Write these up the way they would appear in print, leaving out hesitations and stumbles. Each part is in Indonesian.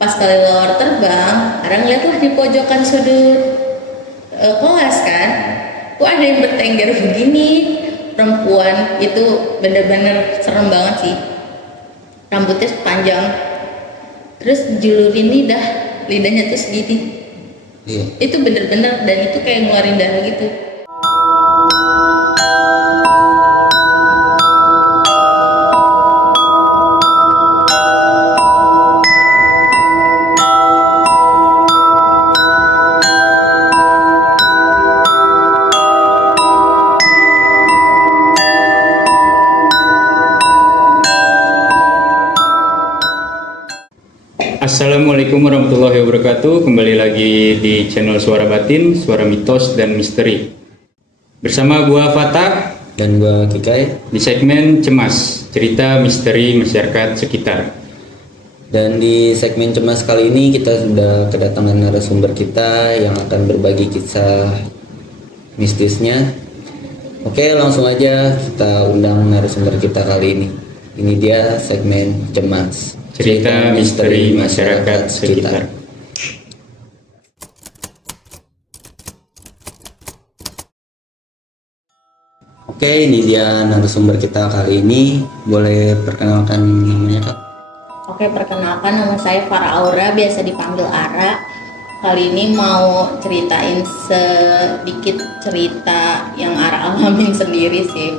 Pas kelelawar terbang, Ara ngeliatlah di pojokan sudut kelas kan, kok ada yang bertengger begini. Perempuan itu bener-bener serem banget sih, rambutnya panjang, terus julurin lidah, lidahnya tuh segini. Iya. Itu bener-bener, dan itu kayak ngeluarin darah gitu. Assalamualaikum warahmatullahi wabarakatuh. Kembali lagi di channel Suara Batin, Suara Mitos dan Misteri. Bersama gua Fatah Dan gua Kikai. di segmen Cemas, cerita misteri masyarakat sekitar. Dan di segmen cemas kali ini kita sudah kedatangan narasumber kita yang akan berbagi kisah mistisnya. Oke, langsung aja kita undang narasumber kita kali ini. Ini dia segmen cemas, Cerita misteri masyarakat sekitar. Oke, ini dia narasumber kita kali ini. Boleh perkenalkan namanya, Kak? Oke, perkenalkan, nama saya Farah Aura, biasa dipanggil Ara. Kali ini mau ceritain sedikit cerita yang Ara alamin sendiri sih.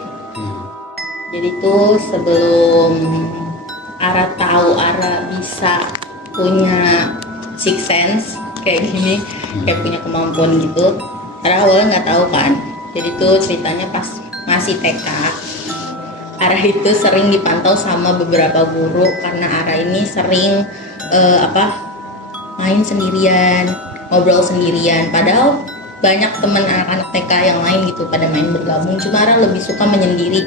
Jadi tuh sebelum Ara tahu Ara bisa punya six sense kayak gini, kayak punya kemampuan gitu, Ara awalnya nggak tahu kan. Jadi tuh ceritanya pas masih TK, Ara itu sering dipantau sama beberapa guru karena Ara ini sering main sendirian, ngobrol sendirian. Padahal banyak teman anak-anak TK yang lain gitu pada main bergabung, cuma Ara lebih suka menyendiri.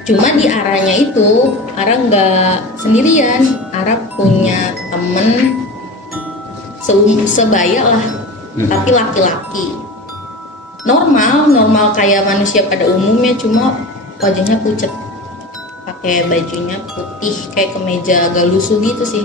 Cuma di Aranya itu, Ara nggak sendirian, Ara punya temen sebaya lah, tapi laki-laki. Normal kayak manusia pada umumnya, cuma wajahnya pucat, pakai bajunya putih kayak kemeja agak lusuh gitu sih.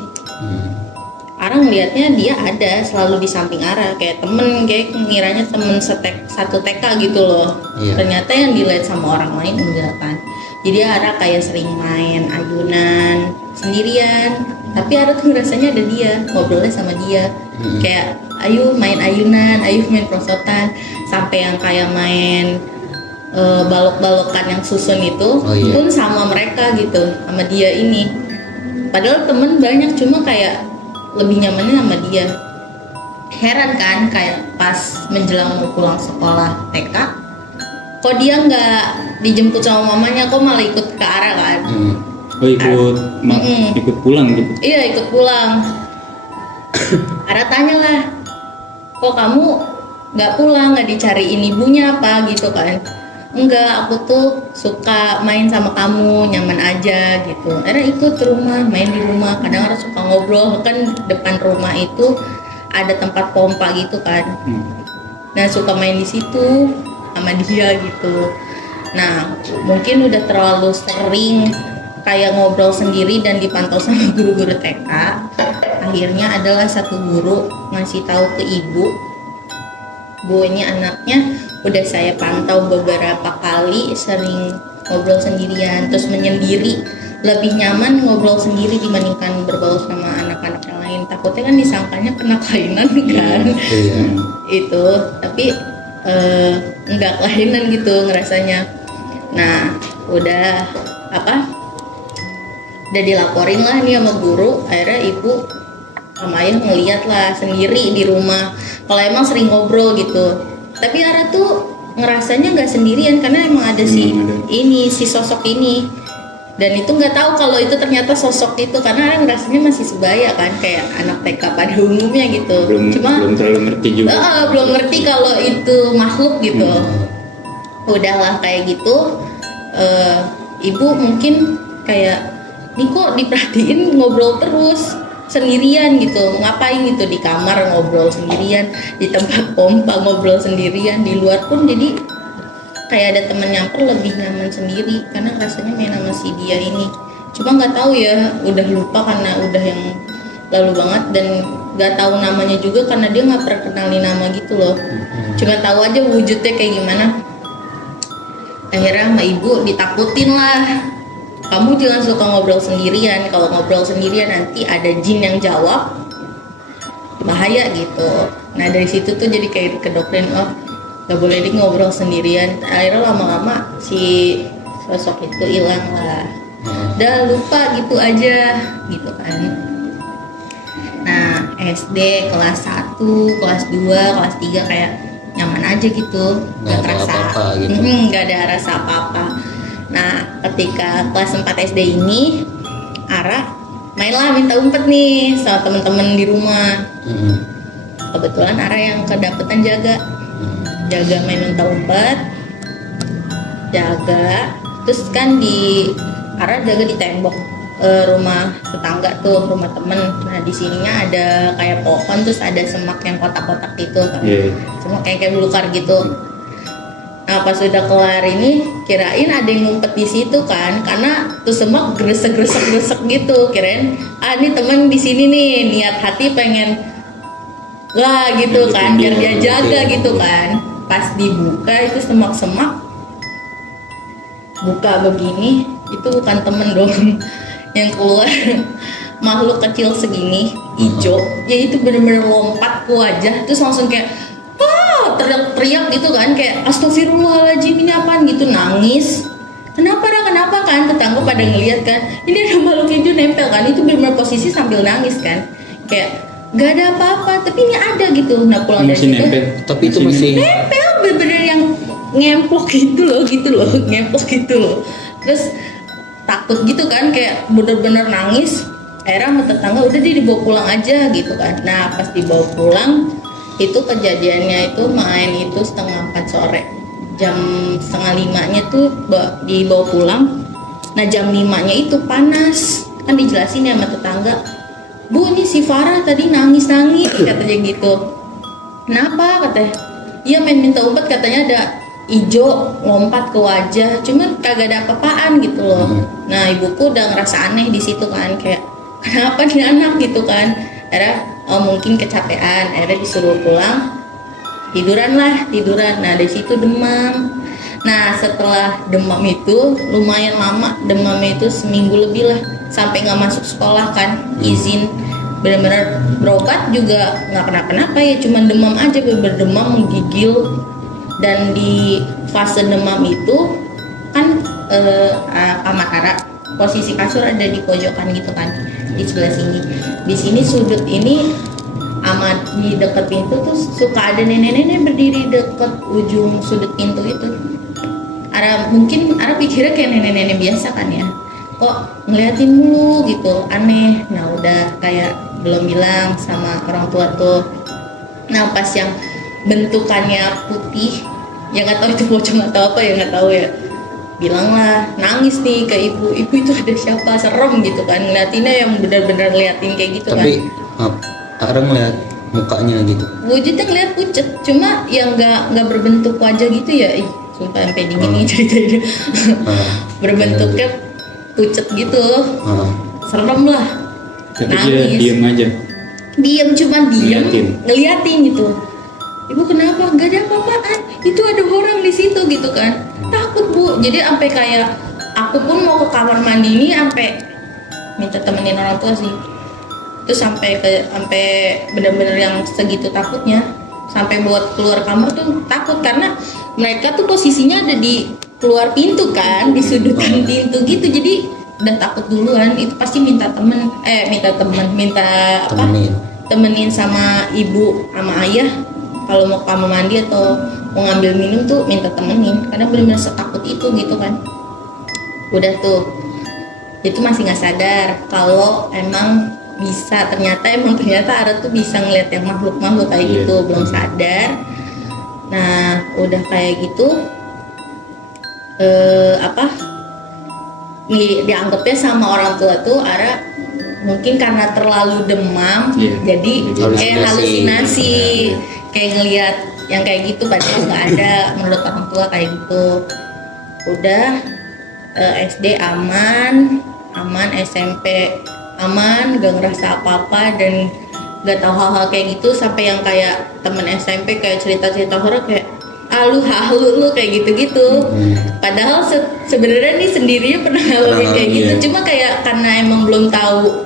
Ara ngeliatnya dia ada selalu di samping Ara, kayak temen, kayak ngiranya temen satu TK gitu loh. Iya. Ternyata yang dilihat sama orang lain enggak kan. Jadi Ara kayak sering main ayunan sendirian, tapi Ara tuh rasanya ada dia, ngobrolnya sama dia. Kayak ayo main ayunan, ayo main prosotan, sampai yang kayak main balok-balokan yang susun itu pun sama mereka gitu, sama dia ini. Padahal temen banyak, cuma kayak lebih nyamannya sama dia. Heran kan, kayak pas menjelang mau pulang sekolah TK, kok dia nggak dijemput sama mamanya, kok malah ikut ke Ara kan. Oh, ikut pulang gitu. Iya, ikut pulang. Ara tanya lah, kok kamu nggak pulang, nggak dicariin ibunya apa gitu kan. Enggak, aku tuh suka main sama kamu, nyaman aja gitu. Ara ikut ke rumah, main di rumah. Kadang Ara suka ngobrol, kan depan rumah itu ada tempat pompa gitu kan. Nah, suka main di situ sama dia gitu. Nah, mungkin udah terlalu sering kayak ngobrol sendiri dan dipantau sama guru-guru TK. Akhirnya adalah satu guru ngasih tahu ke ibu, Bu, ini anaknya udah saya pantau beberapa kali sering ngobrol sendirian, terus menyendiri. Lebih nyaman ngobrol sendiri dibandingkan berbaur sama anak-anak yang lain. Takutnya kan disangkanya kena kelainan kan. Iya. Itu, tapi enggak kelainan gitu ngerasanya. Nah, udah dilaporin lah nih sama guru. Akhirnya ibu sama ayah ngeliat lah sendiri di rumah kalau emang sering ngobrol gitu. Tapi Ara tuh ngerasanya nggak sendirian karena emang ada si sosok ini, dan itu nggak tahu kalau itu ternyata sosok itu, karena Ara ngerasanya masih sebaya kan, kayak anak TK pada umumnya gitu. Belum terlalu ngerti juga. Belum ngerti kalau itu makhluk gitu. Udahlah kayak gitu, ibu mungkin kayak, nih kok diperhatiin ngobrol terus sendirian gitu, ngapain gitu di kamar ngobrol sendirian, di tempat pompa ngobrol sendirian, di luar pun jadi kayak ada temen nyamper lebih nyaman sendiri karena rasanya main sama si dia ini. Cuma nggak tahu ya, udah lupa karena udah yang lalu banget, dan nggak tahu namanya juga karena dia nggak pernah kenalin nama gitu loh. Cuma tahu aja wujudnya kayak gimana. Akhirnya sama ibu ditakutin lah, kamu jangan suka ngobrol sendirian, kalau ngobrol sendirian nanti ada jin yang jawab, bahaya gitu. Nah dari situ tuh jadi kayak kedoktrin, oh gak boleh di ngobrol sendirian. Akhirnya lama-lama si sosok itu hilang lah, udah lupa gitu aja gitu kan. Nah SD kelas 1, kelas 2, kelas 3 kayak nyaman aja gitu, Nggak ada kerasa apa-apa gitu. nggak ada rasa apa-apa. Nah ketika kelas 4 SD ini Ara mainlah minta umpet nih sama temen-temen di rumah. Kebetulan Ara yang kedapetan jaga main minta umpet, jaga. Terus kan di Ara jaga di tembok rumah tetangga tuh, rumah temen. Nah di sininya ada kayak pohon, terus ada semak yang kotak-kotak gitu, semak kayak belukar gitu. Nah pas udah kelar ini kirain ada yang ngumpet di situ kan, karena tuh semak gresek gitu, kirain ini temen di sini nih niat hati pengen wah gitu kan, biar dia jaga gitu kan. Pas dibuka itu semak-semak, buka begini, itu bukan temen dong yang keluar makhluk kecil segini hijau, ya itu bener-bener lompat ke wajah, terus langsung kayak teriak-teriak gitu kan, kayak astagfirullahaladzim ini apaan gitu, nangis. Kenapa kan, tetangga pada ngeliat kan, ini ada makhluk hijau nempel kan, itu bener-bener posisi sambil nangis kan, kayak gak ada apa-apa tapi ini ada gitu. Nah pulang dari situ Tapi itu masih nempel, bener-bener yang ngemplok gitu loh ngemplok gitu loh. Terus takut gitu kan, kayak bener-bener nangis. Akhirnya sama tetangga udah dibawa pulang aja gitu kan. Nah pas dibawa pulang itu kejadiannya itu main itu setengah 4 sore, jam setengah 5-nya tuh dibawa pulang. Nah jam 5-nya itu panas kan, dijelasin ya sama tetangga, Bu ini si Farah tadi nangis katanya gitu. Kenapa katanya? Iya main minta umpet, katanya ada ijo lompat ke wajah, cuman kagak ada apa-apaan gitu loh. Nah ibuku udah ngerasa aneh di situ kan, kayak kenapa nih anak gitu kan. Akhirnya mungkin kecapean, akhirnya disuruh pulang, tiduran. Nah dari situ demam. Nah setelah demam itu lumayan lama, demamnya itu seminggu lebih lah, sampai nggak masuk sekolah kan, izin. Benar-benar berobat juga nggak kenapa-napa ya, cuman demam aja, berdemam menggigil. Dan di fase demam itu kan kamar Ara, posisi kasur ada di pojokan gitu kan, di sebelah sini. Di sini sudut ini amat di dekat pintu tuh suka ada nenek-nenek berdiri dekat ujung sudut pintu itu. Mungkin Ara pikirnya kayak nenek-nenek biasa kan ya, kok ngeliatin mulu gitu, aneh. Nah udah kayak belum bilang sama orang tua tuh. Nah pas yang bentukannya putih, ya nggak tahu itu pocong atau apa ya, nggak tahu ya, bilang lah nangis nih ke ibu itu ada siapa, serem gitu kan ngeliatinnya, yang benar-benar liatin kayak gitu. tapi kan orang ngeliat mukanya gitu, wujudnya ngeliat pucet, cuma yang nggak berbentuk wajah gitu ya. Sumpah sampai dingin nih ceritanya. Berbentuknya pucet gitu, serem lah. Tapi Nangis. dia diem aja. Cuman diem Ngeliatin gitu. Ibu kenapa? Gak ada apa-apaan, itu ada orang di situ gitu kan. Takut Bu, jadi sampai kayak aku pun mau ke kamar mandi ini sampai minta temenin orang tua sih. Terus sampai benar-benar yang segitu takutnya, sampai buat keluar kamar tuh takut, karena mereka tuh posisinya ada di keluar pintu kan, di sudutan pintu gitu. Jadi udah takut duluan, itu pasti minta temenin sama ibu sama ayah. Kalau mau kamar mandi atau mau ngambil minum tuh minta temenin, karena benar-benar setakut itu gitu kan. Udah tuh itu masih nggak sadar kalau emang ternyata Ara tuh bisa ngeliat yang makhluk kayak gitu, belum sadar. Nah udah kayak gitu dianggapnya sama orang tua tuh Ara mungkin karena terlalu demam, jadi kayak halusinasi, kayak ngelihat yang kayak gitu, padahal nggak ada menurut orang tua kayak gitu. Udah SD aman, SMP aman, gak ngerasa apa-apa dan gak tahu hal-hal kayak gitu. Sampai yang kayak temen SMP kayak cerita-cerita horor kayak lu halu lu kayak gitu-gitu. Padahal sebenarnya nih sendirinya pernah ngalamin kayak gitu, iya. cuma kayak karena emang belum tahu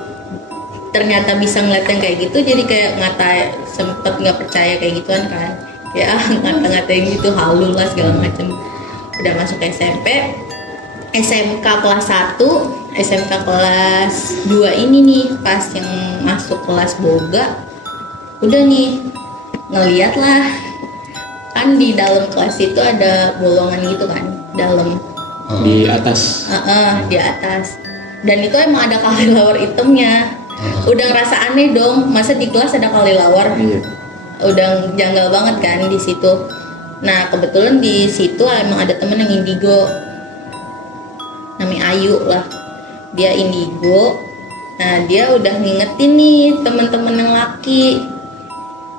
ternyata bisa ngeliat yang kayak gitu, jadi kayak sempet nggak percaya kayak gituan kan, ya ngata-ngatain gitu halu lah segala macem. Udah masuk SMP, SMK kelas 1, SMK kelas 2 ini nih pas yang masuk kelas boga, udah nih ngeliat lah kan di dalam kelas itu ada bolongan gitu kan dalam Di atas. di atas, dan itu emang ada kelelawar hitamnya. Udah ngerasa aneh dong, masa di kelas ada kelelawar. Iya. Udah janggal banget kan di situ. Nah kebetulan di situ emang ada temen yang indigo, namanya Ayu lah, dia indigo. Nah dia udah ngingetin nih temen-temen yang laki,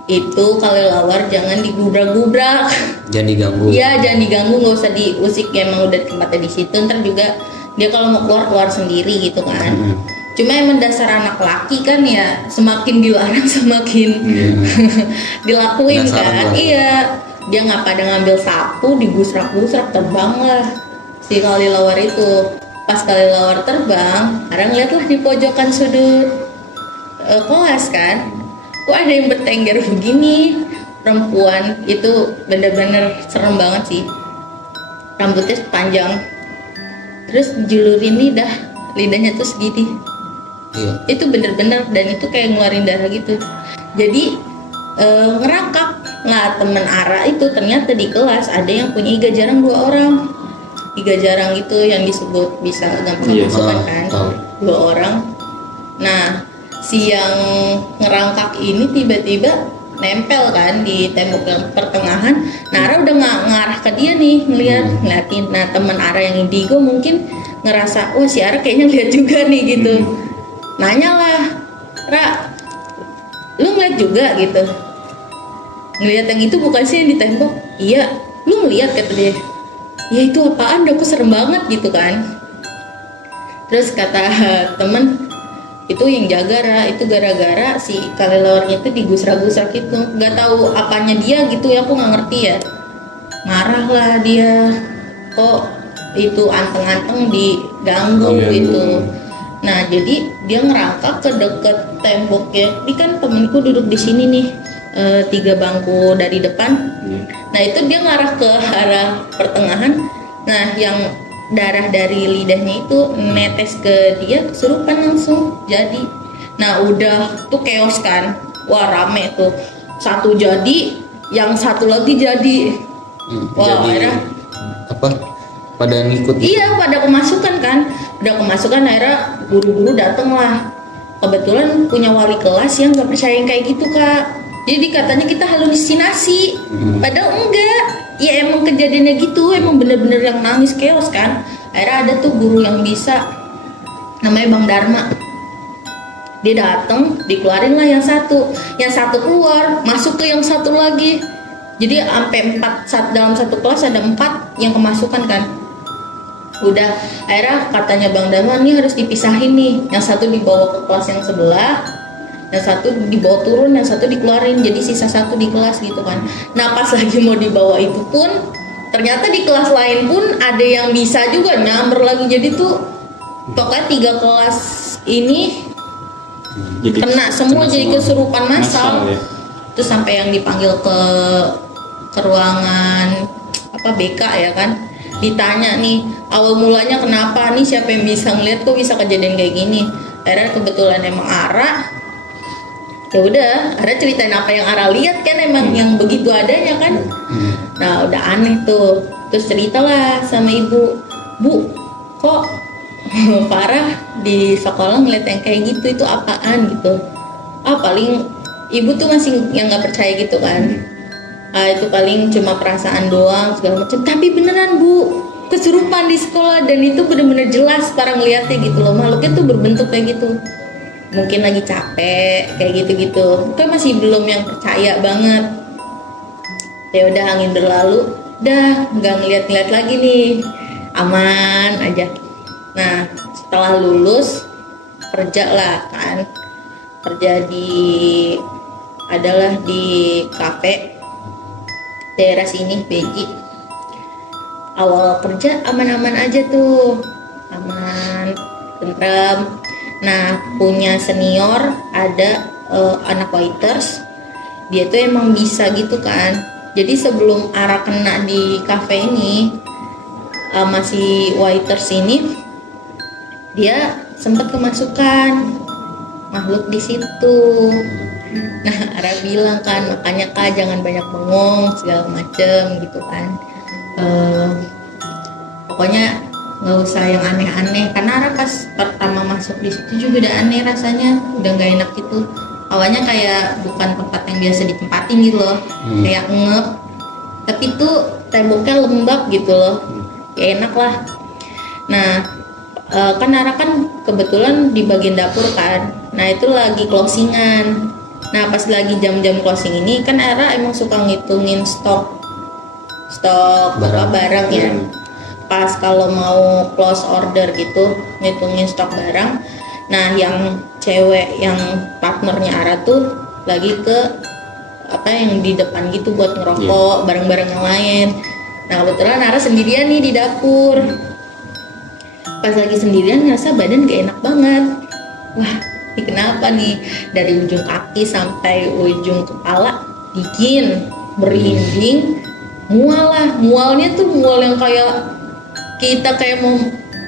itu kelelawar jangan digubrak-gubrak. Jangan diganggu. Iya jangan diganggu, nggak usah diusik, emang udah tempatnya di situ. Ntar juga dia kalau mau keluar sendiri gitu kan. Cuma emang dasar anak laki kan ya, semakin dilarang semakin dilakuin Penasaran kan. lah. Iya, dia nggak pada ngambil sapu, digusrak-gusrak, terbang lah si kelelawar itu. Pas kelelawar terbang, ada ngeliatlah di pojokan sudut kelas kan, kok ada yang bertengger begini, perempuan itu bener-bener serem banget sih, rambutnya panjang, terus julurin lidahnya tuh segini. Iya. Itu bener-bener, dan itu kayak ngeluarin darah gitu. Jadi ngerangkap lah temen Ara itu, ternyata di kelas ada yang punya iga jarang 2 orang. Iga jarang itu yang disebut bisa gampang Iya. masukkan kan, Tahu. 2 orang. Nah si yang ngerangkak ini tiba-tiba nempel kan di tembok yang pertengahan. Nah Ara udah ngarah ke dia nih, ngeliatin. Nah temen Ara yang indigo mungkin ngerasa, wah si Ara kayaknya lihat juga nih gitu. Nanya lah, Ra, lu ngeliat juga gitu? Ngeliat yang itu bukan sih yang di tembok? Iya, lu ngeliat kata dia. Ya itu apaan, aku serem banget gitu kan. Terus kata temen, itu yang jaga Ra, itu gara-gara si kelelawarnya itu digusrak-gusrak gitu. Gak tahu apanya dia gitu ya, aku nggak ngerti ya. Marah lah dia, kok itu anteng-anteng diganggu gitu. Nah jadi dia ngerangkak ke deket temboknya. Ini kan temenku duduk di sini nih, 3 bangku dari depan. Nah itu dia ngarah ke arah pertengahan. Nah yang darah dari lidahnya itu netes ke dia, kesurupan langsung jadi. Nah udah tuh chaos kan, wah rame tuh, satu jadi, yang satu lagi jadi. Wah Jadi akhirnya apa? Pada ngikut. iya pada kemasukan kan, udah kemasukan akhirnya guru-guru dateng lah. Kebetulan punya wali kelas yang nggak percaya yang kayak gitu kak. Jadi katanya kita halusinasi, padahal enggak. Ya emang kejadiannya gitu, emang bener-bener yang nangis chaos kan. Akhirnya ada tuh guru yang bisa, namanya Bang Dharma. Dia dateng, dikeluarin lah yang satu keluar, masuk ke yang satu lagi. Jadi sampai 4 dalam satu kelas ada 4 yang kemasukan kan. Udah akhirnya katanya Bang Dharma nih harus dipisahin nih, yang satu dibawa ke kelas yang sebelah, yang satu dibawa turun, yang satu dikeluarin, jadi sisa 1 di kelas gitu kan. Nah pas lagi mau dibawa itu pun ternyata di kelas lain pun ada yang bisa juga nyamber lagi. Jadi tuh pokoknya 3 kelas ini Jadi kena semua, jadi kesurupan massal. ya. Terus sampai yang dipanggil ke ruangan apa BK ya kan, ditanya nih awal mulanya kenapa nih, siapa yang bisa ngeliat kok bisa kejadian kayak gini. Akhirnya kebetulan emang Ara, ya udah Ara ceritain apa yang Ara lihat kan, emang yang begitu adanya kan. Nah udah aneh tuh, terus ceritalah sama ibu, Bu kok parah di sekolah ngeliat yang kayak gitu, itu apaan gitu. Paling ibu tuh masih yang nggak percaya gitu kan. Itu paling cuma perasaan doang segala macam. Tapi beneran Bu, kesurupan di sekolah, dan itu bener-bener jelas para ngeliatnya gitu loh. Makhluknya tuh berbentuk kayak gitu. Mungkin lagi capek kayak gitu-gitu. Kan masih belum yang percaya banget. Ya udah angin berlalu, dah nggak ngeliat-ngeliat lagi nih, aman aja. Nah setelah lulus kerja lah kan, kerja adalah di kafe daerah sini Beji. Awal kerja aman-aman aja tuh, aman, tentrem. Nah punya senior ada anak waiters, dia tuh emang bisa gitu kan. Jadi sebelum Ara kena di kafe ini masih waiters ini, dia sempat kemasukan makhluk di situ. Nah Ara bilang kan, makanya Kak jangan banyak bengong segala macem gitu kan. Pokoknya nggak usah yang aneh-aneh, karena Ara pas pertama masuk di situ juga udah aneh rasanya, udah nggak enak gitu. Awalnya kayak bukan tempat yang biasa ditempatin gitu loh, kayak ngep, tapi tuh temboknya lembab gitu loh, ya enak lah. Nah kan Ara kan kebetulan di bagian dapur kan, nah itu lagi closingan. Nah pas lagi jam-jam closing ini kan Ara emang suka ngitungin stok barang ya. Pas kalau mau close order gitu ngitungin stok barang. Nah yang cewek yang partnernya Ara tuh lagi ke yang di depan gitu buat ngerokok barang-barang yang lain. Nah kebetulan Ara sendirian nih di dapur. Pas lagi sendirian ngerasa badan gak enak banget. Wah ini kenapa nih, dari ujung kaki sampai ujung kepala dingin, merinding, mualnya tuh mual yang kayak kita kayak mau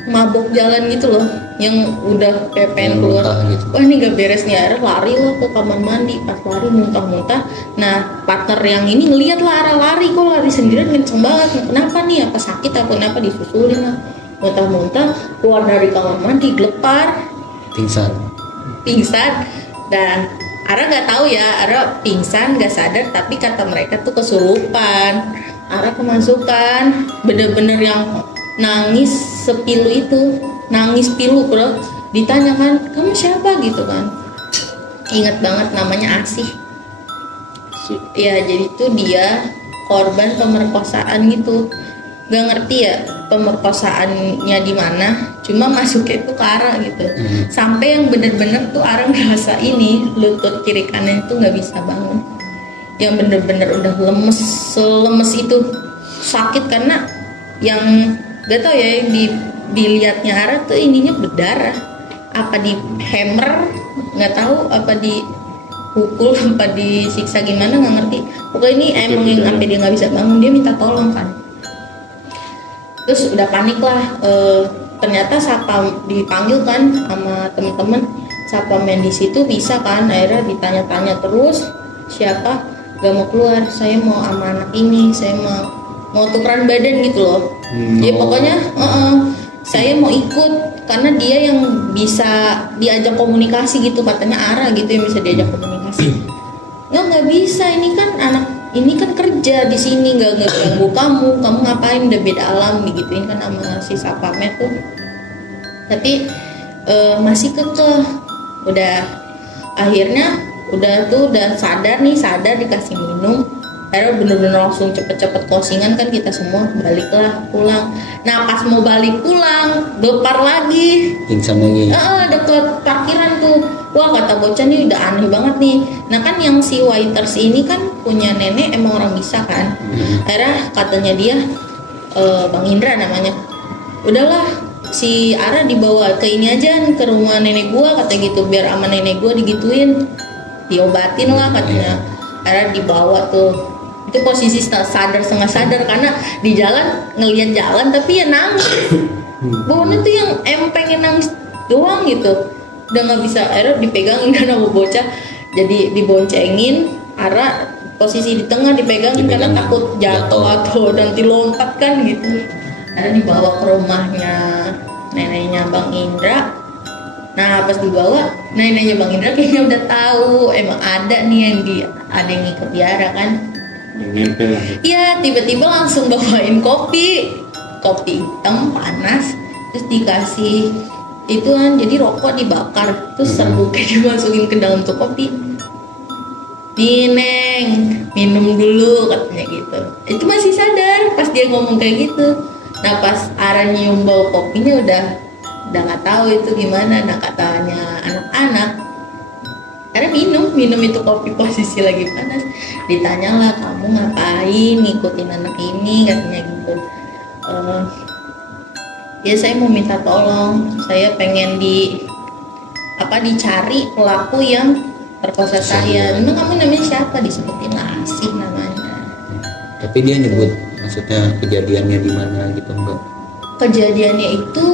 mabok jalan gitu loh, yang udah kayak pengen keluar gitu. Wah ini gak beres nih, Ara lari lah ke kamar mandi. Pas lari muntah-muntah. Nah partner yang ini ngeliat lah Ara lari, kok lari sendirian kenceng banget, kenapa nih, apa sakit apa kenapa, disusulin lah, muntah-muntah keluar dari kamar mandi, gelepar, pingsan. Dan Ara nggak tahu ya, Ara pingsan nggak sadar, tapi kata mereka tuh kesurupan. Ara kemasukan, bener-bener yang nangis sepilu itu, nangis pilu bro. Ditanya kan, kamu siapa gitu kan, inget banget namanya Asih. Ya jadi tuh dia korban pemerkosaan gitu, nggak ngerti ya pemerkosaannya di mana, cuma masuknya itu ke Ara gitu. Sampai yang bener-bener tuh Ara ngerasa ini lutut kiri kanan itu nggak bisa bangun, yang bener-bener udah lemes itu, sakit karena yang gak tau ya, yang dilihatnya Ara tuh ininya berdarah, apa di hammer nggak tahu, apa dipukul, apa disiksa gimana nggak ngerti. Pokoknya ini emang yang sampai dia nggak bisa bangun, dia minta tolong kan. Terus udah panik lah, ternyata satpam dipanggil kan sama temen-temen, satpam di situ bisa kan. Akhirnya ditanya-tanya terus, siapa, gak mau keluar, saya mau sama anak ini, saya mau tukeran badan gitu loh. Ya pokoknya saya mau ikut karena dia yang bisa diajak komunikasi gitu, katanya Ara gitu yang bisa diajak komunikasi. Nggak bisa, ini kan anak ini kan kerja di sini, nggak ganggu kamu ngapain, udah beda alam digituin kan sama si satpamnya tuh. Tapi masih kekeh. Udah akhirnya udah sadar dikasih minum. Akhirnya bener-bener langsung cepet-cepet closingan kan kita semua, baliklah pulang. Nah pas mau balik pulang, gelepar lagi, pingsan lagi. Deket parkiran tuh. Wah kata bocah nih udah aneh banget nih. Nah kan yang si waiters ini kan punya nenek emang orang bisa kan. Akhirnya katanya dia, Bang Indra namanya, udahlah si Ara dibawa ke ini aja, ke rumah nenek gua katanya gitu, biar sama nenek gua digituin, diobatin lah katanya. Akhirnya dibawa tuh. Itu posisi sadar setengah sadar karena di jalan ngelihat jalan tapi ya nangis. Bawahnya tuh yang pengen nangis doang gitu, udah nggak bisa. Akhirnya dipegangin kan sama bocah, jadi diboncengin. Ara posisi di tengah dipegangin karena takut jatuh atau nanti lompat kan gitu. Akhirnya dibawa ke rumahnya neneknya Bang Indra. Nah pas dibawa, neneknya Bang Indra kayaknya udah tahu emang ada nih yang ada yang ngikut Ara kan. Iya, tiba-tiba langsung bawain kopi hitam panas, terus dikasih itu kan, jadi rokok dibakar, terus serbuknya dimasukin ke dalam tuh kopi. Nih Neng, minum dulu katanya gitu. Itu masih sadar pas dia ngomong kayak gitu. Nah pas Ara nyium bau kopinya udah udah nggak tahu itu gimana. Nah katanya anak-anak, karena minum itu kopi posisi lagi panas, ditanyalah kamu ngapain ngikutin anak ini, katanya gitu. Ya saya mau minta tolong, saya pengen dicari pelaku yang perkosa saya. Memang kamu namanya siapa? Disebutin Asih namanya. Tapi dia nyebut maksudnya kejadiannya di mana gitu enggak? Kejadiannya itu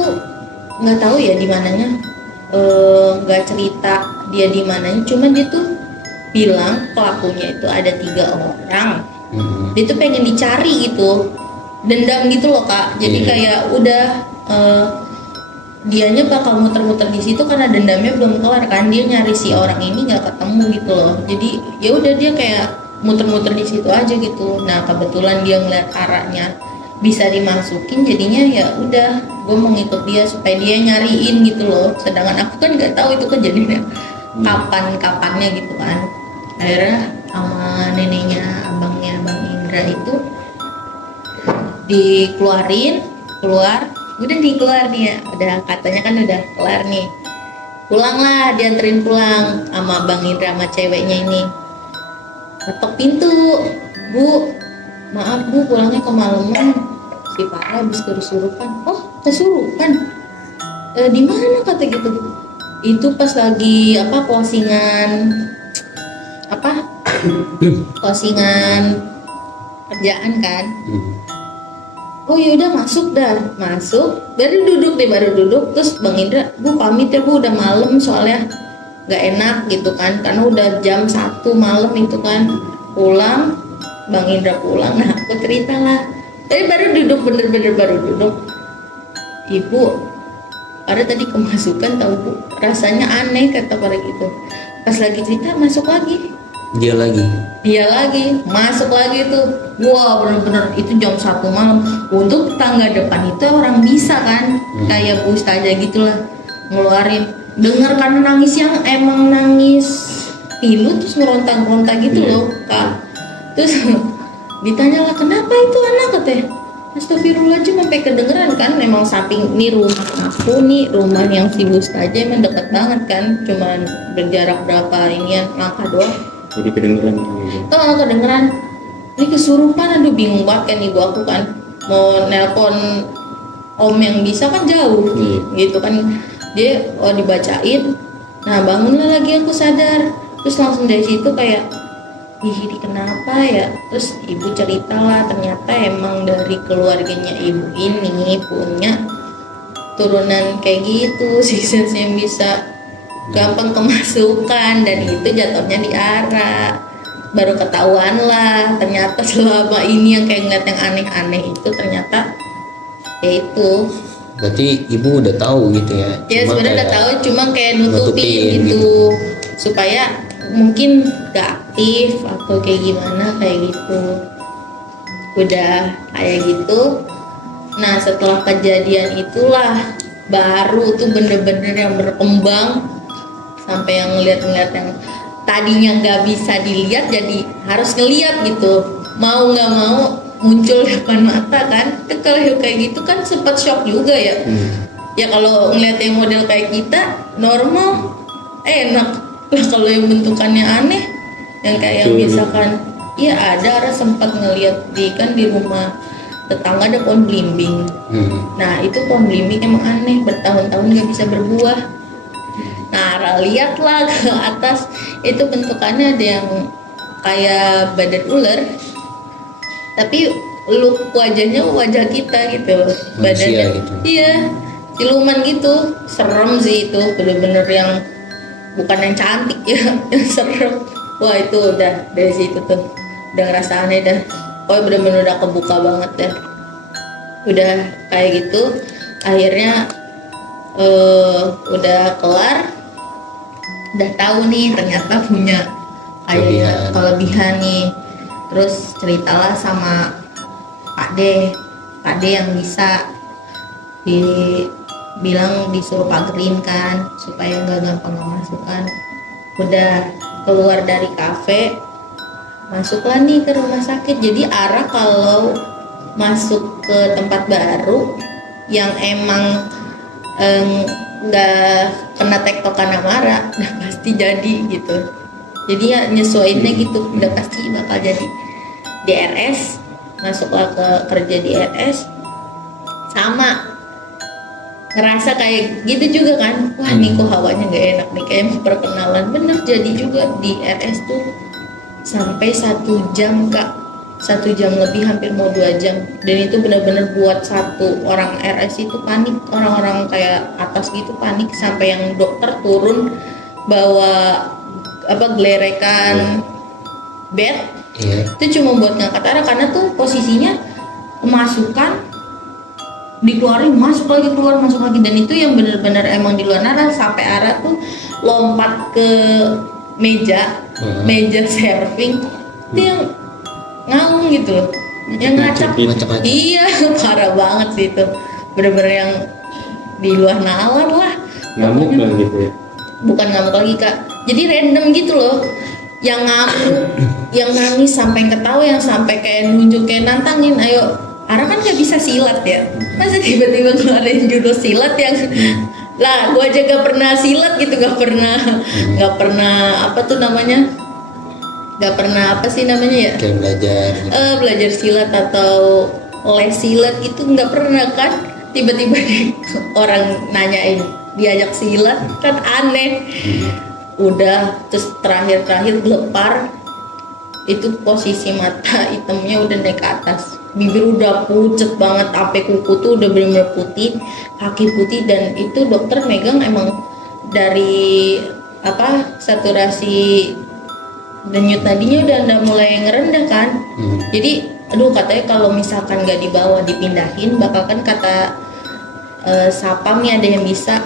nggak tahu ya di mananya, nggak cerita dia di mananya, cuman dia tuh bilang pelakunya itu ada 3 orang. Dia tuh pengen dicari gitu, dendam gitu loh Kak. Jadi kayak udah dianya bakal muter-muter di situ karena dendamnya belum kelar kan, dia nyari si orang ini nggak ketemu gitu loh. Jadi ya udah dia kayak muter-muter di situ aja gitu. Nah kebetulan dia ngeliat arahnya bisa dimasukin, jadinya ya udah gue mau ngikut dia supaya dia nyariin gitu loh. Sedangkan aku kan nggak tahu itu kejadiannya kapannya gitu kan. Akhirnya sama neneknya abangnya Bang Indra itu keluar, udah keluar dia, udah katanya kan udah kelar nih, pulanglah, dianterin pulang sama Bang Indra sama ceweknya ini. Ketok pintu, Bu, maaf Bu, pulangnya kemalaman, si Farah habis kesurupan. Oh kesurupan? Di mana kata gitu? Itu pas lagi closingan kerjaan kan. Oh yaudah masuk, baru duduk terus Bang Indra, Bu pamit ya Bu, udah malam soalnya nggak enak gitu kan, karena udah jam 1 malam itu kan. Pulang, Bang Indra pulang, nah aku cerita lah, tadi baru duduk, bener-bener baru duduk, Ibu ada tadi kemasukan tahu Bu, rasanya aneh kata pada gitu. Pas lagi cerita masuk lagi, dia lagi masuk lagi tuh. Wah bener-bener itu jam 1 malam. Untuk tangga depan itu orang bisa kan, kayak Bu Ustazah gitulah ngeluarin, dengar karena nangis yang emang nangis pilu terus ngeronta-ronta gitu loh Kak. Terus ditanya lah kenapa itu anak, katanya astagfirullahaladzim, sampai kedengeran kan. Memang samping nih rumah aku nih, rumah yang si Bu Ustazah emang deket banget kan, cuman berjarak berapa ini ya, langkah doang. Jadi kedengeran. Kedengeran. Ini kesurupan, aduh bingung banget kan ibu aku kan. Mau nelpon om yang bisa kan jauh gitu kan. Dia dibacain. Nah bangunlah lagi aku sadar. Terus langsung dari situ kayak, ih ini kenapa ya? Terus ibu ceritalah, ternyata emang dari keluarganya ibu ini punya turunan kayak gitu, sukses yang bisa gampang kemasukan, dan itu jatuhnya diarah. Baru ketahuan lah ternyata selama ini yang kayak ngeliat yang aneh-aneh itu ternyata ya itu. Berarti ibu udah tahu gitu ya? Ya sebenarnya udah tahu, cuma kayak nutupin gitu supaya mungkin gak aktif atau kayak gimana kayak gitu. Udah kayak gitu. Nah setelah kejadian itulah baru tuh bener-bener yang berkembang sampai yang ngeliat-ngeliat yang tadinya nggak bisa dilihat jadi harus ngeliat gitu, mau nggak mau muncul depan mata kan. Kalau kayak gitu kan sempat shock juga ya. Ya kalau ngeliat yang model kayak kita normal enak lah, kalau yang bentukannya aneh yang kayak misalkan ya ada orang sempat ngeliat di rumah tetangga ada pohon belimbing. Nah itu pohon belimbing emang aneh, bertahun-tahun nggak bisa berbuah. Nah lihatlah ke atas, itu bentukannya ada yang kayak badan ular, tapi look wajahnya wajah kita gitu, badannya gitu. Iya siluman gitu, serem sih itu, bener-bener yang bukan yang cantik ya, yang serem. Wah itu udah dari situ tuh udah ngerasa aneh dah, pokoknya bener-bener udah kebuka banget dah. Udah kayak gitu akhirnya udah kelar, udah tahu nih ternyata punya kayak kelebihan nih. Terus ceritalah sama Pak D yang bisa dibilang disuruh pagerin kan supaya nggak gampang kemasukan. Udah keluar dari kafe, masuklah nih ke rumah sakit. Jadi arah kalau masuk ke tempat baru yang emang nggak kena tektokan amara, udah pasti jadi gitu. Jadi ya nyesuainnya gitu, udah pasti bakal jadi. Di RS, masuklah ke kerja di RS, sama ngerasa kayak gitu juga kan. Wah nih kok hawanya nggak enak nih, kayak perkenalan. Bener jadi juga di RS tuh sampai 1 jam Kak, 1 jam lebih, hampir mau 2 jam. Dan itu benar-benar buat satu orang RS itu panik, orang-orang kayak atas gitu panik, sampai yang dokter turun bawa gelerekan bed. Itu cuma buat ngangkat Ara, karena tuh posisinya kemasukan, dikeluarin, masuk lagi, keluar, masuk lagi. Dan itu yang benar-benar emang di luar naras, sampai Ara tuh lompat ke meja serving, itu yang ngaung gitu loh, yang ngacak. Iya parah banget sih itu, bener-bener yang di luar nalar lah. Ngamuk lah gitu ya. Bukan ngamuk lagi Kak, jadi random gitu loh, yang ngamuk, yang nangis sampai ketawa, yang sampai kayak nunjuk, kayak nantangin, ayo. Ara kan gak bisa silat ya, masa tiba-tiba ngeluarin jurus silat yang lah gua aja gak pernah silat gitu, gak pernah apa tuh namanya, gak pernah apa sih namanya ya, kayak belajar gitu. Belajar silat atau les silat gitu nggak pernah kan. Tiba-tiba orang nanyain diajak silat kan aneh. Udah terus terakhir gelepar, itu posisi mata hitamnya udah naik ke atas, bibir udah pucet banget, sampai kuku tuh udah bener-bener putih, kaki putih. Dan itu dokter megang emang dari saturasi denyut nadinya udah mulai ngerendah kan. Jadi aduh, katanya kalau misalkan nggak dibawa dipindahin, bakal kan kata sapam nih ada yang bisa,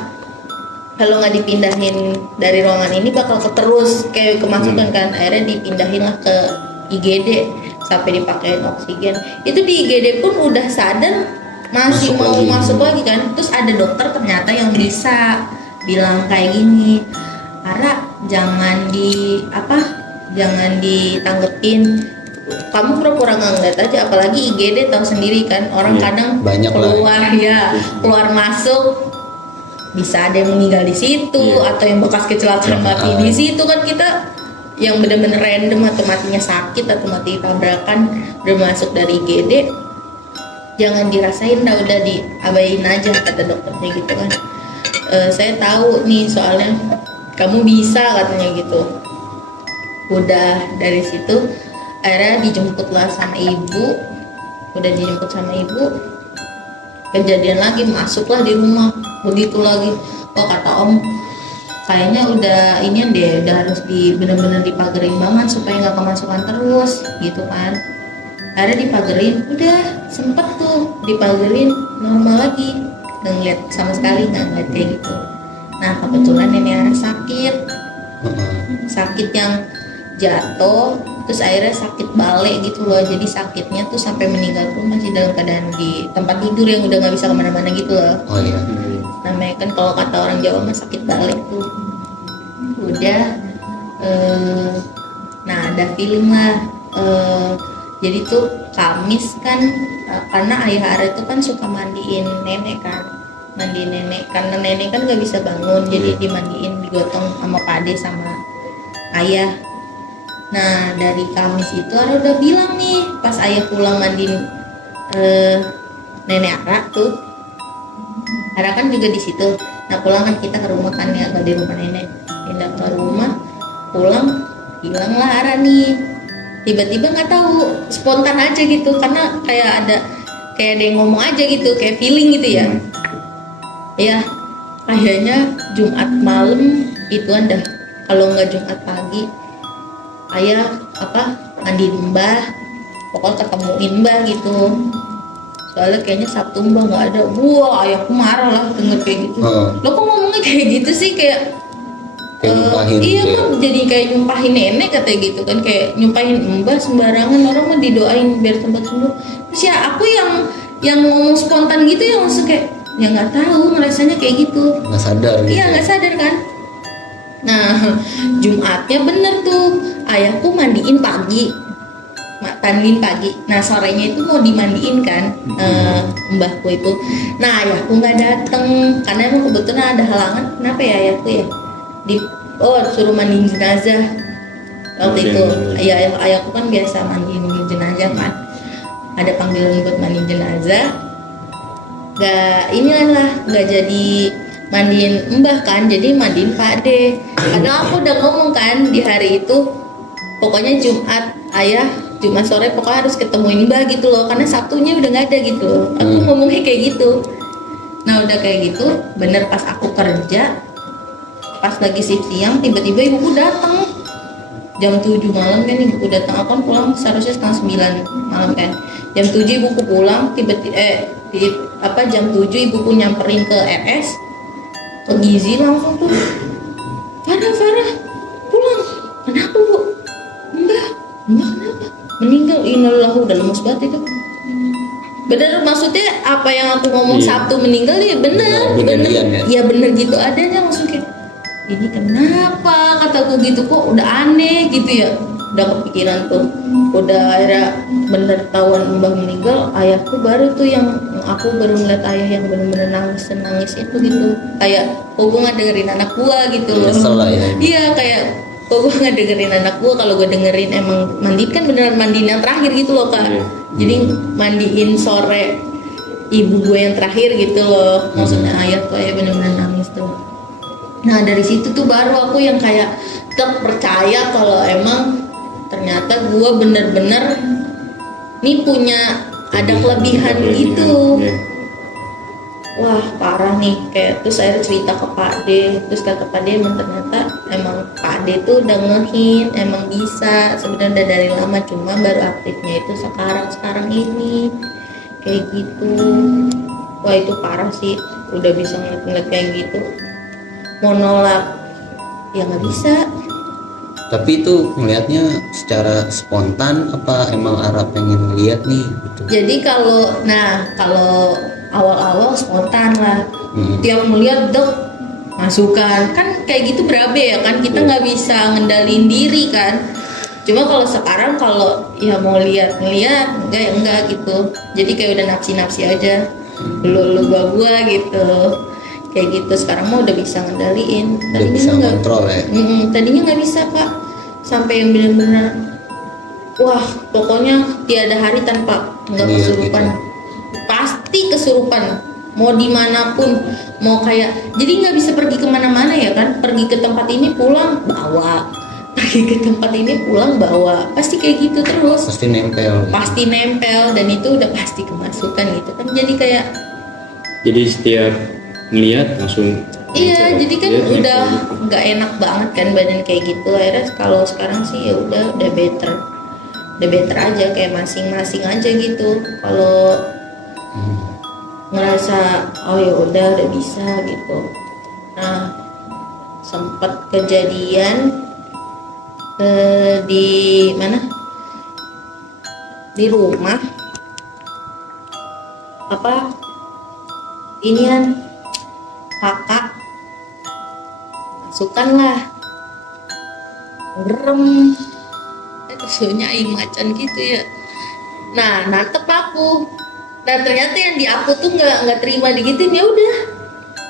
kalau nggak dipindahin dari ruangan ini bakal terus kayak kemasukan kan. Akhirnya dipindahin lah ke IGD sampai dipakein oksigen. Itu di IGD pun udah sadar, masih masuk lagi kan. Terus ada dokter ternyata yang bisa bilang kayak gini, Ara jangan ditanggepin, kamu pura-pura nggak ngeliat aja. Apalagi IGD tahu sendiri kan, orang kadang banyak keluar masuk, bisa ada yang meninggal di situ, atau yang bekas kecelakaan mati di situ kan. Kita yang benar-benar random, atau matinya sakit atau mati tabrakan udah masuk dari IGD, jangan dirasain dah, udah diabain aja kata dokternya gitu kan. Saya tahu nih soalnya kamu bisa, katanya gitu. Udah dari situ akhirnya dijemputlah sama ibu. Udah dijemput sama ibu, kejadian lagi, masuklah di rumah begitu lagi. Oh kata om, kayaknya udah ini deh, udah harus bener-bener dipagerin banget supaya nggak kemasukan terus gitu kan. Akhirnya dipagerin, udah sempet tuh dipagerin, normal lagi, nggak ngeliat sama sekali, nggak ngeliat kayak gitu. Nah kebetulan nenek Ara sakit yang jatuh, terus akhirnya sakit balik gitu loh. Jadi sakitnya tuh sampai meninggal pun masih dalam keadaan di tempat tidur yang udah nggak bisa kemana-mana gitu loh. Oh iya. Namanya kan kalau kata orang Jawa mah sakit balik tuh. Udah, nah ada feeling lah. Jadi tuh Kamis kan, karena ayah Ara itu kan suka mandiin nenek kan, karena nenek kan nggak bisa bangun, jadi dimandiin, digotong sama pade sama ayah. Nah dari Kamis itu Ara udah bilang nih, pas ayah pulang mandiin nenek Ara tuh, Ara kan juga di situ. Nah pulang kan kita ke rumah kan ya, di rumah nenek, pindah ke rumah, pulang hilanglah Ara nih. Tiba-tiba nggak tahu, spontan aja gitu, karena kayak ada yang ngomong aja gitu, kayak feeling gitu ya. Ya kayaknya Jumat malam itu dah, kalau nggak Jumat pagi ayah mandiin mbah, pokoknya ketemuin mbah gitu. Soalnya kayaknya Sabtu mbah nggak ada. Wah ayahku marah lah denger kayak gitu. Lo kok ngomongnya kayak gitu sih, kayak nyumpahin iya gitu kan, jadi kayak nyumpahin nenek katanya gitu kan, kayak nyumpahin mbah sembarangan, orang mah didoain biar tempat sembuh. Terus ya aku yang ngomong spontan gitu, yang langsung kayak ya nggak tahu, ngerasanya kayak gitu, nggak sadar gitu. Iya nggak sadar kan. Nah Jumatnya bener tuh ayahku mandiin pagi, tanding pagi. Nah sorenya itu mau dimandiin kan mbahku itu. Nah ayahku nggak dateng karena emang kebetulan ada halangan. Kenapa ya ayahku ya? Suruh mandiin jenazah waktu itu. Ayahku kan biasa mandiin jenazah kan. Ada panggilan buat mandiin jenazah. Nggak jadi mandiin mbah kan, jadi mandiin Pak D. Karena aku udah ngomong kan di hari itu, pokoknya Jumat sore pokoknya harus ketemuin mbah gitu loh, karena Sabtunya udah nggak ada gitu loh. Aku ngomongnya kayak gitu. Nah udah kayak gitu, bener pas aku kerja, pas lagi shift siang, tiba-tiba ibuku datang jam 7 malam kan. Ibuku datang, aku kan pulang seharusnya setengah 9 malam kan. Jam 7 ibuku pulang, jam 7 ibuku nyamperin ke RS, ke Gizi langsung tuh, Farah pulang. Kenapa bu? Mbah kenapa? Meninggal. Innalillahi, udah lemes banget itu. Bener, maksudnya apa yang aku ngomong Sabtu meninggal ya bener. Ya bener gitu adanya, langsung kayak ini kenapa kataku gitu, kok udah aneh gitu ya. Udah kepikiran tuh, udah akhirnya bener tahuan mbah meninggal. Ayahku baru tuh yang aku baru ngeliat ayah yang bener-bener nangis itu gitu, kayak kok gue nggak dengerin anak gua gitu loh. Iya kayak kok gue nggak dengerin anak gua. Kalau gue dengerin emang mandiin kan beneran mandiin yang terakhir gitu loh kak. Jadi mandiin sore ibu gue yang terakhir gitu loh. Maksudnya ayah tuh ayah bener-bener nangis tuh. Nah dari situ tuh baru aku yang kayak terpercaya kalau emang ternyata gue bener-bener nih punya ada kelebihan gitu. Wah parah nih, kayak terus saya cerita ke Pak D, terus kata Pak D emang ternyata emang Pak D tuh udah ngehin, emang bisa sebenarnya udah dari lama, cuma baru aktifnya itu sekarang ini kayak gitu. Wah itu parah sih, udah bisa ngeliat kayak gitu, mau nolak ya nggak bisa. Tapi itu ngelihatnya secara spontan apa emang Arab pengen lihat nih gitu? Jadi kalau awal-awal spontan lah, tiap melihat masukkan kan kayak gitu berabe ya kan, kita nggak bisa ngendalin diri kan. Cuma kalau sekarang kalau ya mau lihat enggak gitu, jadi kayak udah nafsi aja, lu gua gitu, kayak gitu. Sekarang mah udah bisa ngendaliin, udah bisa kontrol ya. Tadinya nggak bisa kak, sampai yang benar-benar wah pokoknya tiada hari tanpa nggak kesurupan gitu. Pasti kesurupan, mau dimanapun, mau kayak jadi nggak bisa pergi kemana-mana ya kan, pergi ke tempat ini pulang bawa, pergi ke tempat ini pulang bawa, pasti kayak gitu terus, pasti nempel dan itu udah pasti kemasukan gitu kan. Jadi setiap ngelihat langsung iya, jadi kan udah nggak enak banget kan badan kayak gitu. Akhirnya kalau sekarang sih ya udah better aja, kayak masing-masing aja gitu. Kalau ngerasa oh ya udah bisa gitu. Nah sempat kejadian di mana, di rumah inian kakak masukan lah gerem kesunya aing macan gitu ya. Nah nantep aku, dan ternyata yang di aku tuh nggak terima digituin, ya udah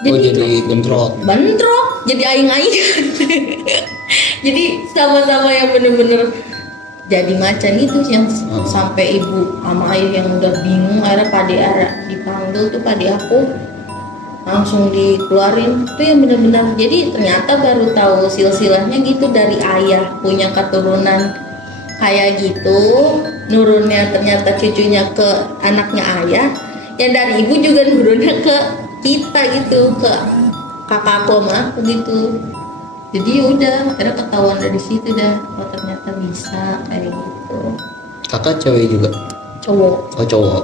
jadi bentrok jadi aing jadi sama-sama yang bener-bener jadi macan itu yang sampai ibu sama ayah yang udah bingung. Akhirnya pade dipanggil tuh, pade aku langsung dikeluarin tuh yang bener-bener. Jadi ternyata baru tahu silsilahnya gitu, dari ayah punya keturunan kayak gitu, nurunnya ternyata cucunya ke anaknya ayah, yang dari ibu juga nurunnya ke kita gitu, ke kakakku sama aku gitu. Jadi udah akhirnya ketahuan dari situ dah, oh ternyata bisa kayak gitu. Kakak cewek juga? Cowok. Oh cowok.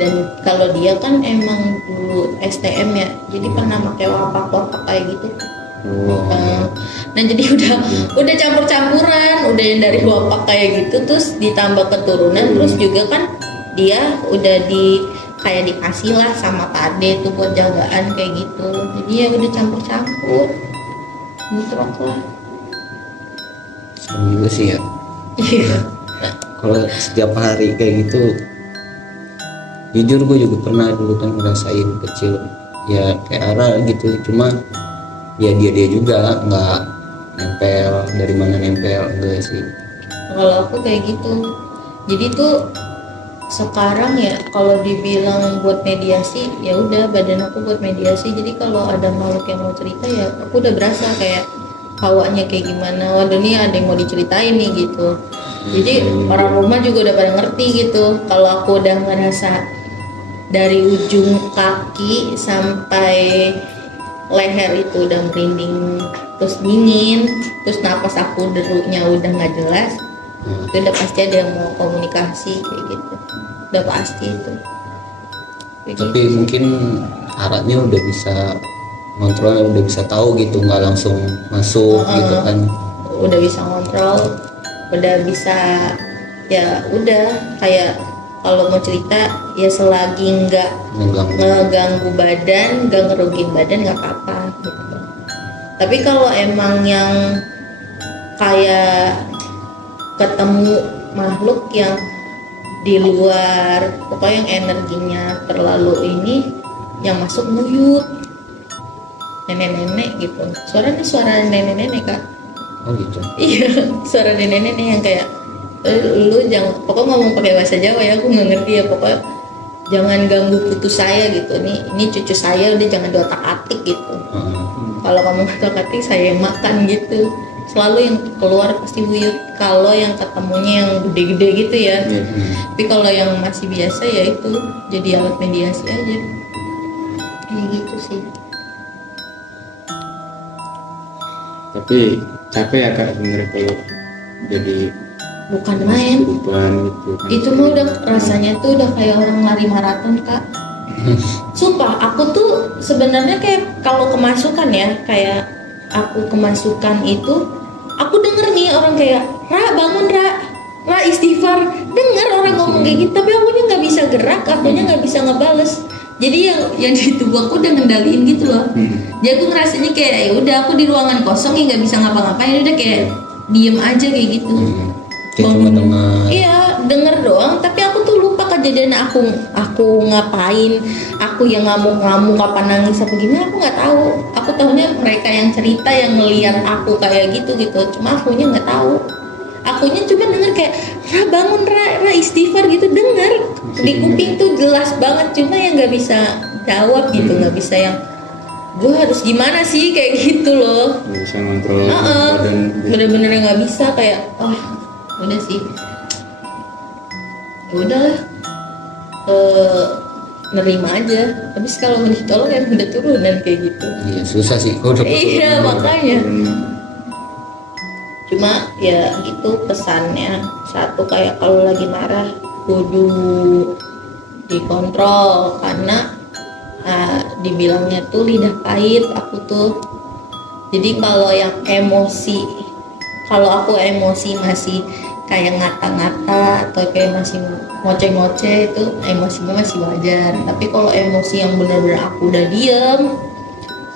Dan kalau dia kan emang dulu STM ya, jadi pernah pakai wapak kayak gitu. Nah jadi udah campur-campuran, udah yang dari wapak kayak gitu, terus ditambah keturunan, terus juga kan dia udah kayak dikasih lah sama pade tuh buat jagaan kayak gitu. Jadi ya udah campur-campur, bentrok lah. Serem juga sih ya. Iya. kalau setiap hari kayak gitu, jujur gue juga pernah dulu kan ngerasain kecil ya kayak Ara gitu, cuma ya dia juga nggak nempel, dari mana nempel enggak sih. Kalau aku kayak gitu, jadi tuh sekarang ya kalau dibilang buat mediasi ya udah badan aku buat mediasi. Jadi kalau ada makhluk yang mau cerita ya aku udah berasa kayak hawanya kayak gimana, waduh nih ada yang mau diceritain nih gitu. Jadi orang rumah juga udah pada ngerti gitu kalau aku udah ngerasa dari ujung kaki sampai leher itu udah merinding terus dingin, terus napas aku derunya udah nggak jelas, itu udah pasti ada yang mau komunikasi kayak gitu, udah pasti itu kayak Tapi gitu. mungkin Aratnya udah bisa ngontrol, udah bisa tahu gitu, nggak langsung masuk gitu kan. Udah bisa ngontrol, udah bisa, ya udah kayak kalau mau cerita ya selagi nggak Mengganggu. ngeganggu badan, nggak ngerugiin badan nggak apa-apa gitu. Tapi kalau emang yang kayak ketemu makhluk yang di luar, pokoknya yang energinya terlalu ini, yang masuk nguyut, nenek-nenek gitu. Suaranya suara nenek-nenek kak. Oh gitu. Iya, suara nenek-nenek yang kayak lu jangan, pokoknya ngomong pakai bahasa Jawa ya, aku nggak ngerti ya, pokoknya jangan ganggu putu saya gitu. Ini cucu saya, udah jangan diotak-atik gitu. Kalau kamu otak-atik saya yang makan gitu. Selalu yang keluar pasti buyut. Kalau yang ketemunya yang gede-gede gitu ya. Tapi kalau yang masih biasa ya itu jadi alat mediasi aja. Kayak gitu sih. Tapi capek ya kak sebenarnya kalau jadi Bukan main. kehidupan gitu kan. Itu mah udah rasanya tuh udah kayak orang lari maraton kak. Sumpah aku tuh sebenarnya kayak kalau kemasukan ya, kayak aku kemasukan itu aku denger nih orang kayak Ra bangun Ra istighfar, denger orang ngomong kayak gitu, tapi akunya nggak bisa gerak, akunya nggak bisa ngebales. Jadi yang di tubuh aku udah ngendaliin gitu loh. Jadi aku ngerasanya kayak ya udah aku di ruangan kosong yang nggak bisa ngapa-ngapain, udah kayak diem aja kayak gitu. Kayak cuma dengar. Iya, denger doang, tapi aku tuh lupa kejadian aku ngapain, aku yang ngamuk-ngamuk apa nangis apa gimana aku nggak tahu. Aku tahunya mereka yang cerita yang ngeliat aku kayak gitu, cuma akunya nggak tahu. Akunya cuma denger kayak Ra bangun Ra istighfar gitu, denger di kuping tuh jelas banget, cuma yang nggak bisa jawab gitu, nggak bisa yang gue harus gimana sih kayak gitu loh. Nggak bisa ngontrol badan. Bener-bener nggak bisa, kayak udah sih, ya udahlah, nerima aja. Habis kalau mau ditolong ya udah turunan kayak gitu. Iya susah sih kalau udah Iya makanya. Cuma ya gitu pesannya, satu kayak kalau lagi marah kudu dikontrol, karena dibilangnya tuh lidah pahit aku tuh. Jadi kalau yang emosi, kalau aku emosi masih kayak ngata-ngata atau kayak masih ngoceh-ngoceh, itu emosinya masih wajar. Tapi kalau emosi yang benar-benar aku udah diem,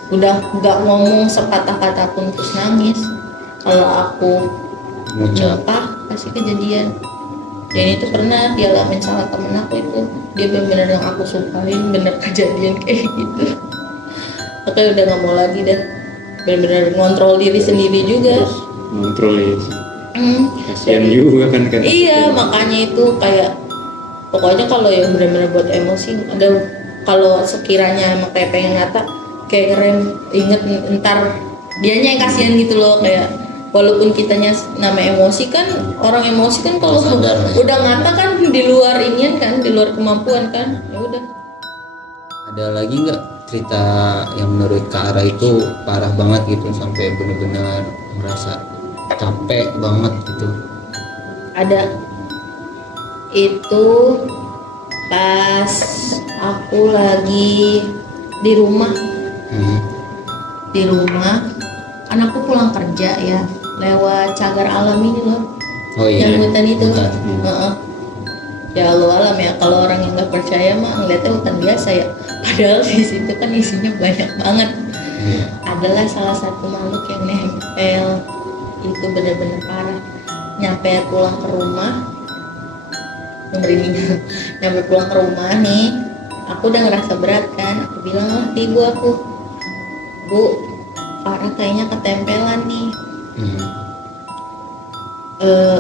udah nggak ngomong sepatah kata pun terus nangis, kalau aku nyapa pasti kejadian. Dan itu pernah dialamin sama temen aku, itu dia benar-benar yang aku sumpahin bener kejadian kayak gitu. Oke udah nggak mau lagi dah, benar-benar ngontrol diri sendiri juga. Ngontrol ya. Kasian juga kan. Iya makanya itu kayak pokoknya kalau yang benar-benar buat emosi, ada kalau sekiranya emang kayak pengen ngata, kayak ngerem, inget ntar dianya yang kasihan gitu loh. Kayak walaupun kitanya nama emosi kan, orang emosi kan kalau udah ngata kan di luar inian kan, di luar kemampuan kan, ya udah. Ada lagi nggak cerita yang menurut Kak Ara itu parah banget gitu sampai benar-benar merasa capek banget gitu? Ada, itu pas aku lagi di rumah kan aku pulang kerja ya, lewat cagar alam ini loh, yang hutan itu. Ya Allah alam ya, kalau orang yang nggak percaya mah ngeliatnya hutan biasa ya, padahal di situ kan isinya banyak banget. Adalah salah satu makhluk yang nempel, itu benar-benar parah. Nyampe pulang ke rumah merinding. Nyampe pulang ke rumah nih, aku udah ngerasa berat kan, aku bilang lah di ibu aku, Bu, Farah kayaknya ketempelan nih.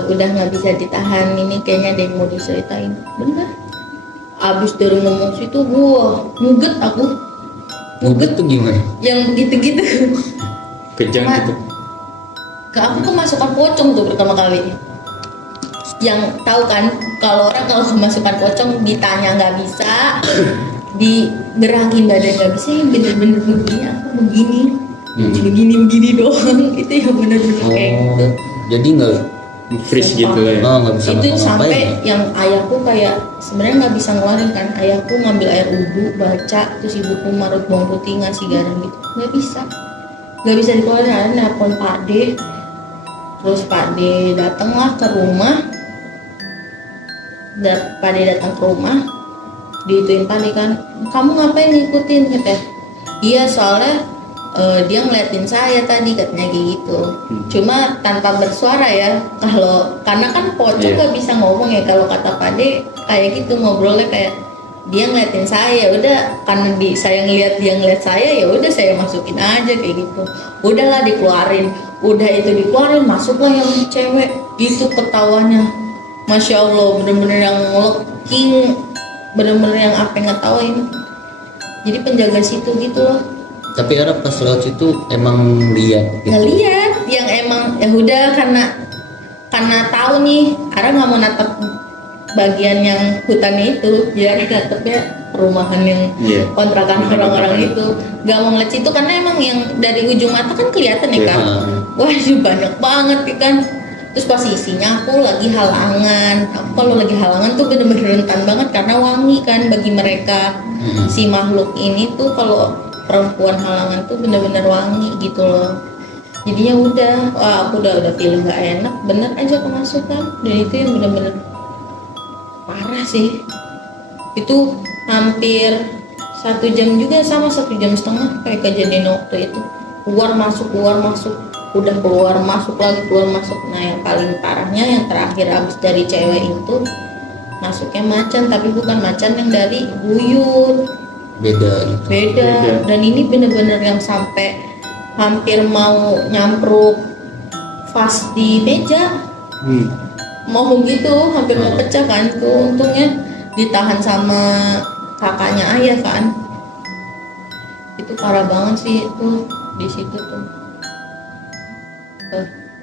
Udah nggak bisa ditahan, ini kayaknya ada yang mau diceritain. Bener, abis dari ngomong situ gua nyuget aku. Nguget tuh gimana? Yang gitu-gitu Kejang gitu. ke aku kemasukan pocong tuh pertama kali. Yang tahu kan kalau orang kalau kemasukan pocong ditanya nggak bisa, digerakin badan nggak bisa, yang bener-bener begini, aku begini begini doang. Itu yang bener-bener kayak gitu. Jadi nggak Freeze gitu ya. nggak bisa Itu ngapa-ngapain. sampai yang ayahku kayak sebenarnya nggak bisa ngeluarin kan, ayahku ngambil air wudhu baca, terus ibuku marut bawang putih ngasih garam gitu, nggak bisa dikeluarin. Ada nelpon Pak D, terus Pak D datanglah ke rumah. Pak D datang ke rumah, diituin Pak D kan, kamu ngapain ngikutin, katanya. Iya soalnya dia ngeliatin saya tadi, katanya kayak gitu. Cuma tanpa bersuara ya, karena kan pocong nggak bisa ngomong ya. Kalau kata Pak D kayak gitu ngobrolnya, kayak dia ngeliatin saya, udah karena saya ngeliat dia ngeliat saya, ya udah saya masukin aja kayak gitu. Udahlah dikeluarin, udah itu dikeluarin, masuklah yang cewek gitu ketawanya. Masya Allah, bener-bener yang ngelking, bener-bener yang apa ngetawain. Jadi penjaga situ gitu loh. Tapi Ara pas lewat situ emang lihat gitu. Ngeliat yang emang ya udah, karena tahu nih Ara nggak mau natap bagian yang hutannya itu, jadi natapnya perumahan yang kontrakan orang-orang itu. Nggak mau ngeliat situ karena emang yang dari ujung mata kan kelihatan ya kan. Wah ini banyak banget ya kan. Terus posisinya aku lagi halangan. Aku kalau lagi halangan tuh bener-bener rentan banget karena wangi kan bagi mereka. Si makhluk ini tuh kalau perempuan halangan tuh bener-bener wangi gitu loh. Jadinya udah, wah aku udah feeling gak enak, bener aja kemasukan. Dan itu yang bener-bener parah sih. Itu hampir 1 jam juga, sama 1,5 jam kayak kejadian waktu itu. Keluar masuk, udah keluar masuk lagi, keluar masuk. Nah yang paling parahnya yang terakhir abis dari cewek itu masuknya macan, tapi bukan macan yang dari buyut. Beda. Dan ini bener-bener yang sampai hampir mau nyampruk vas di meja. Mau gitu, hampir mau pecah kan. Tuh untungnya ditahan sama kakaknya ayah kan. Itu parah banget sih itu di situ tuh.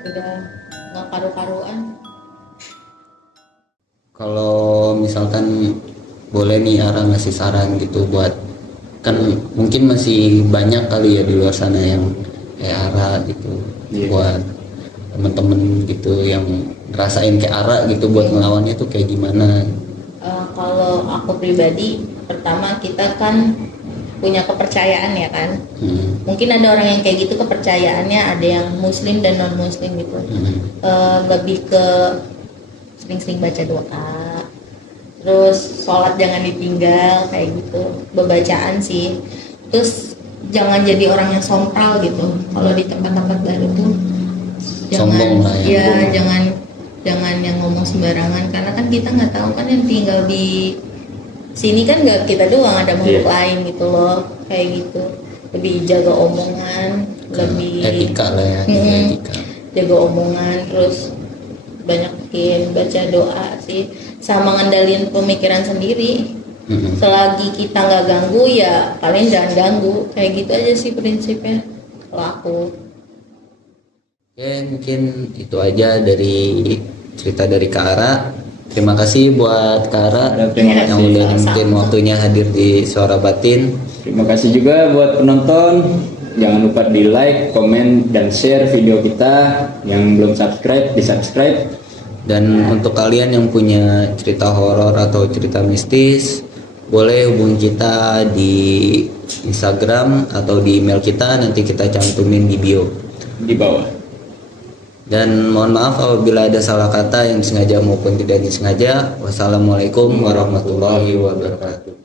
Udah nggak karu-karuan. Kalau misalkan boleh nih Ara ngasih saran gitu buat, kan mungkin masih banyak kali ya di luar sana yang kayak Ara gitu, buat temen-temen gitu yang ngerasain kayak Ara gitu, buat ngelawannya tuh kayak gimana? Kalau aku pribadi, pertama kita kan punya kepercayaan ya kan. Mungkin ada orang yang kayak gitu kepercayaannya ada yang muslim dan non muslim gitu. Lebih ke sering-sering baca doa, terus sholat jangan ditinggal kayak gitu, bebacaan sih. Terus jangan jadi orang yang sompral gitu kalau di tempat-tempat baru tuh. Jangan jangan yang ngomong sembarangan, karena kan kita nggak tahu kan yang tinggal di sini kan nggak kita doang, ada makhluk lain gitu loh, kayak gitu. Lebih jaga omongan, lebih etika lah ya, etika. Jaga omongan, terus banyakin baca doa sih, sama ngendalin pemikiran sendiri. Selagi kita nggak ganggu ya kalian jangan ganggu, kayak gitu aja sih prinsipnya kalau aku. Oke, mungkin itu aja dari cerita dari Kak Ara. Terima kasih buat Kak Ara yang udah nyempetin waktunya hadir di Suara Batin. Terima kasih juga buat penonton. Jangan lupa di like, komen, dan share video kita. Yang belum subscribe, di subscribe. Dan untuk kalian yang punya cerita horor atau cerita mistis, boleh hubungi kita di Instagram atau di email kita, nanti kita cantumin di bio Di bawah. Dan mohon maaf apabila ada salah kata yang disengaja maupun tidak disengaja. Wassalamualaikum warahmatullahi wabarakatuh.